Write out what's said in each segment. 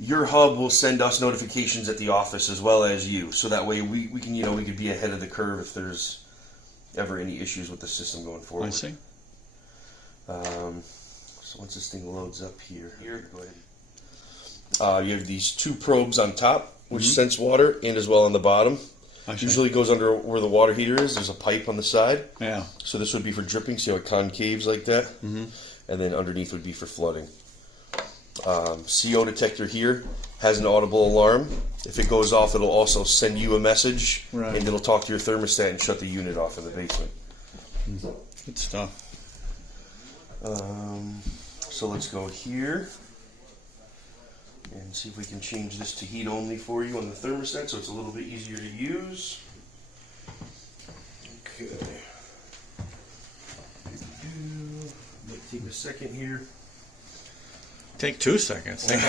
Your hub will send us notifications at the office as well as you, so that way we can we could be ahead of the curve if there's ever any issues with the system going forward. I see. So once this thing loads up here, go ahead. You have these two probes on top, which sense water, and as well on the bottom. Usually it goes under where the water heater is. There's a pipe on the side. Yeah. So this would be for dripping, so it concaves like that. And then underneath would be for flooding. CO detector here has an audible alarm. If it goes off, it'll also send you a message, and it'll talk to your thermostat and shut the unit off in the basement. Good stuff. So let's go here and see if we can change this to heat only for you on the thermostat, so it's a little bit easier to use. Okay. Might take a second here. Take 2 seconds. Take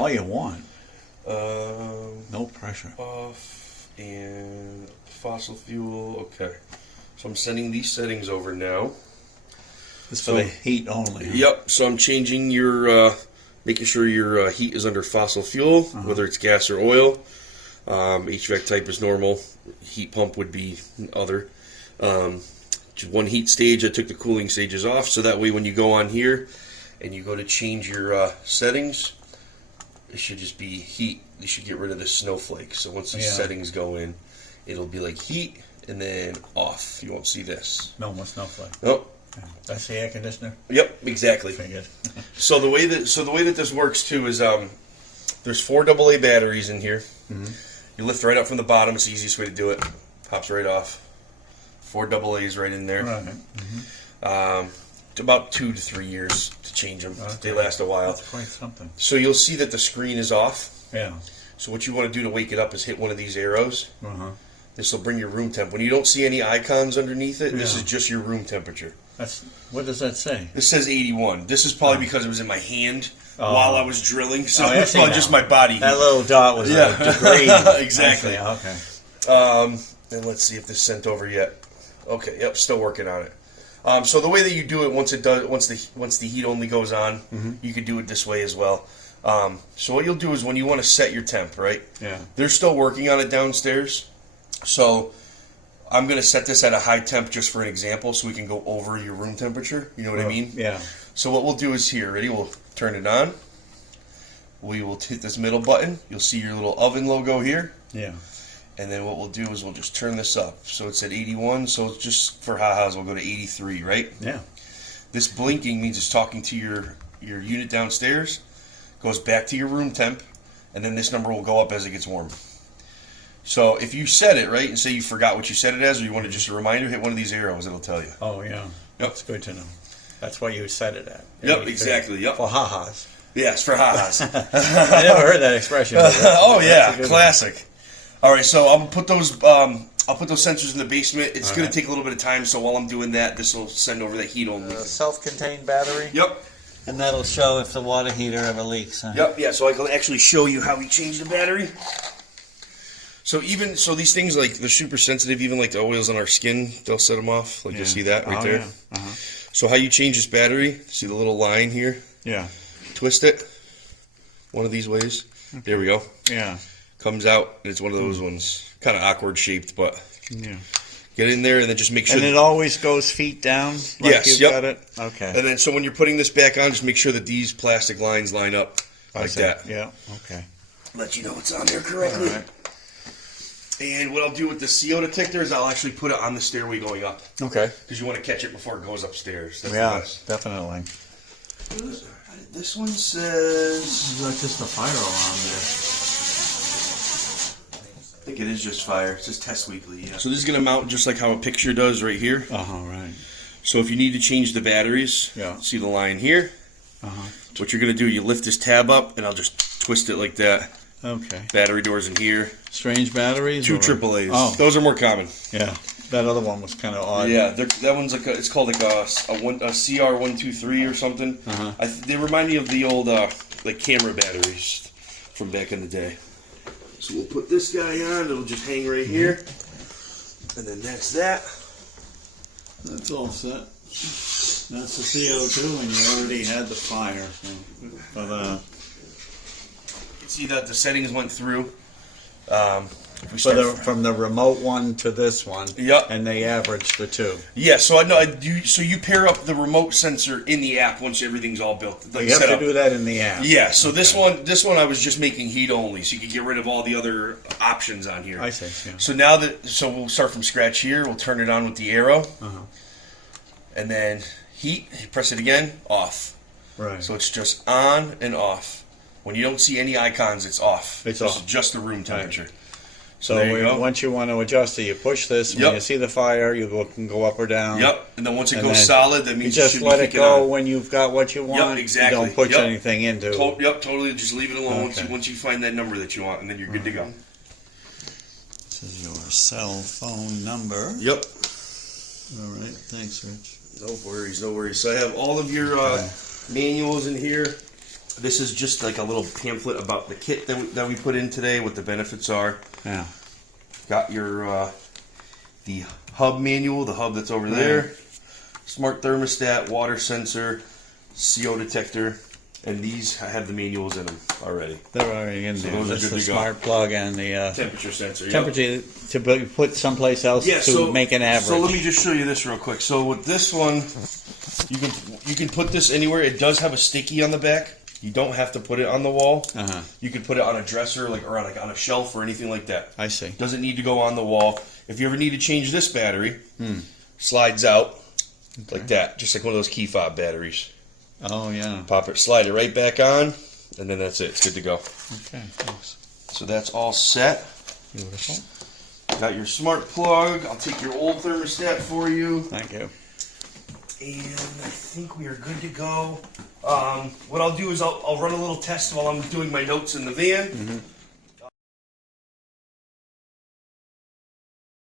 all you want. No pressure. Off and fossil fuel. Okay. So I'm sending these settings over now. It's for the heat only. Yep. So I'm changing your, making sure your heat is under fossil fuel, whether it's gas or oil. HVAC type is normal. Heat pump would be other. Just one heat stage. I took the cooling stages off, so that way when you go on here and you go to change your settings, it should just be heat. You should get rid of the snowflake. So once these settings go in, it'll be like heat and then off. You won't see this. No more snowflake. Nope. That's the air conditioner. Yep, exactly. Figured. So the way that this works too is there's 4 AA batteries in here. You lift right up from the bottom. It's the easiest way to do it. Pops right off. 4 AA's right in there. Right. About 2 to 3 years to change them. They last a while. That's quite something. So you'll see that the screen is off. Yeah. So what you want to do to wake it up is hit one of these arrows. This will bring your room temp. When you don't see any icons underneath it, this is just your room temperature. What does that say? This says 81. This is probably because it was in my hand while I was drilling, so it's probably just my body heat. That little dot was a degree. Exactly. Okay. And let's see if this sent over yet. Okay, yep, still working on it. So the way that you do it, once the heat only goes on, you could do it this way as well. So what you'll do is when you want to set your temp, right? Yeah. They're still working on it downstairs, so I'm going to set this at a high temp just for an example, so we can go over your room temperature. You know what I mean? Yeah. So what we'll do is here, ready? We'll turn it on. We will hit this middle button. You'll see your little oven logo here. Yeah. And then what we'll do is we'll just turn this up. So it's at 81, so it's just for ha-has, we'll go to 83, right? Yeah. This blinking means it's talking to your unit downstairs, goes back to your room temp, and then this number will go up as it gets warm. So if you set it, right, and say you forgot what you set it as, or you wanted just a reminder, hit one of these arrows, it'll tell you. Oh, yeah. That's good to know. That's what you set it at. Yep, exactly, yep. For ha-has. Yes, for ha-has. I never heard that expression. Oh, yeah, classic. One. All right, so I'll put those sensors in the basement. It's going to take a little bit of time, so while I'm doing that, this will send over the heat only. Self-contained battery? Yep. And that'll show if the water heater ever leaks, huh? Yep, yeah, so I can actually show you how we change the battery. So these things, like, they're super sensitive, even like the oils on our skin, they'll set them off. Like, you'll see that right there. Yeah. So how you change this battery, see the little line here? Yeah. Twist it one of these ways. Okay. There we go. Yeah. Comes out, and it's one of those ones, kind of awkward shaped, but get in there and then just make sure. And it always goes feet down? Like yes, you've got it? Okay. And then so when you're putting this back on, just make sure that these plastic lines line up like that. Yeah, okay. Let you know it's on there correctly. All right. And what I'll do with the CO detector is I'll actually put it on the stairway going up. Okay. Because you want to catch it before it goes upstairs. That's definitely. This one says... That's just a fire alarm there. I think it is just fire. It says test weekly, yeah. So this is going to mount just like how a picture does right here. Right. So if you need to change the batteries, see the line here? What you're going to do, you lift this tab up, and I'll just twist it like that. Okay. Battery doors in here. Strange batteries? 2 AAAs. Oh. Those are more common. Yeah. That other one was kind of odd. Yeah, that one's like it's called like a CR123 or something. They remind me of the old like camera batteries from back in the day. So we'll put this guy on. It'll just hang right here, and then that's that. That's all set. That's the CO2, and you already had the fire. But, You can see that the settings went through. If we start from the remote one to this one, Yep. and they average the two. yeah, so I know you pair up the remote sensor in the app once everything's all built. Like You have set to up. do that in the app. Yeah, so this one I was just making heat only, so you could get rid of all the other options on here. I see. Yeah. So we'll start from scratch here. We'll turn it on with the arrow, and then heat. Press it again. Off. Right. So it's just on and off. When you don't see any icons, it's off. It's This off. is just the room temperature. So there you go. once you want to adjust it, you push this. When Yep. you see the fire, you can go up or down. Yep. And then once it And goes then solid, that You means just should let be it kicking go on. when you've got what you want. exactly. You don't put Yep. anything into. Totally. Just leave it alone Okay. once you find that number that you want, and then you're good to go. This is your cell phone number. Yep. All right. Thanks, Rich. No worries. So I have all of your manuals in here. This is just like a little pamphlet about the kit that we put in today, what the benefits are. Yeah. Got your the hub manual, the hub that's over there. Smart thermostat, water sensor, CO detector, and these have the manuals in them already. They're already in there. those are That's good the to go. smart plug and the Temperature sensor. Yep. temperature to be put someplace else to make an average. So let me just show you this real quick. So with this one, you can put this anywhere. It does have a sticky on the back. You don't have to put it on the wall. You could put it on a dresser, or on a shelf or anything like that. I see. Doesn't need to go on the wall. If you ever need to change this battery, slides out like that, just like one of those key fob batteries. Oh yeah. Pop it, slide it right back on, and then that's it. It's good to go. Okay. Thanks. So that's all set. Beautiful. Got your smart plug. I'll take your old thermostat for you. Thank you. And I think we are good to go. What I'll do is I'll run a little test while I'm doing my notes in the van.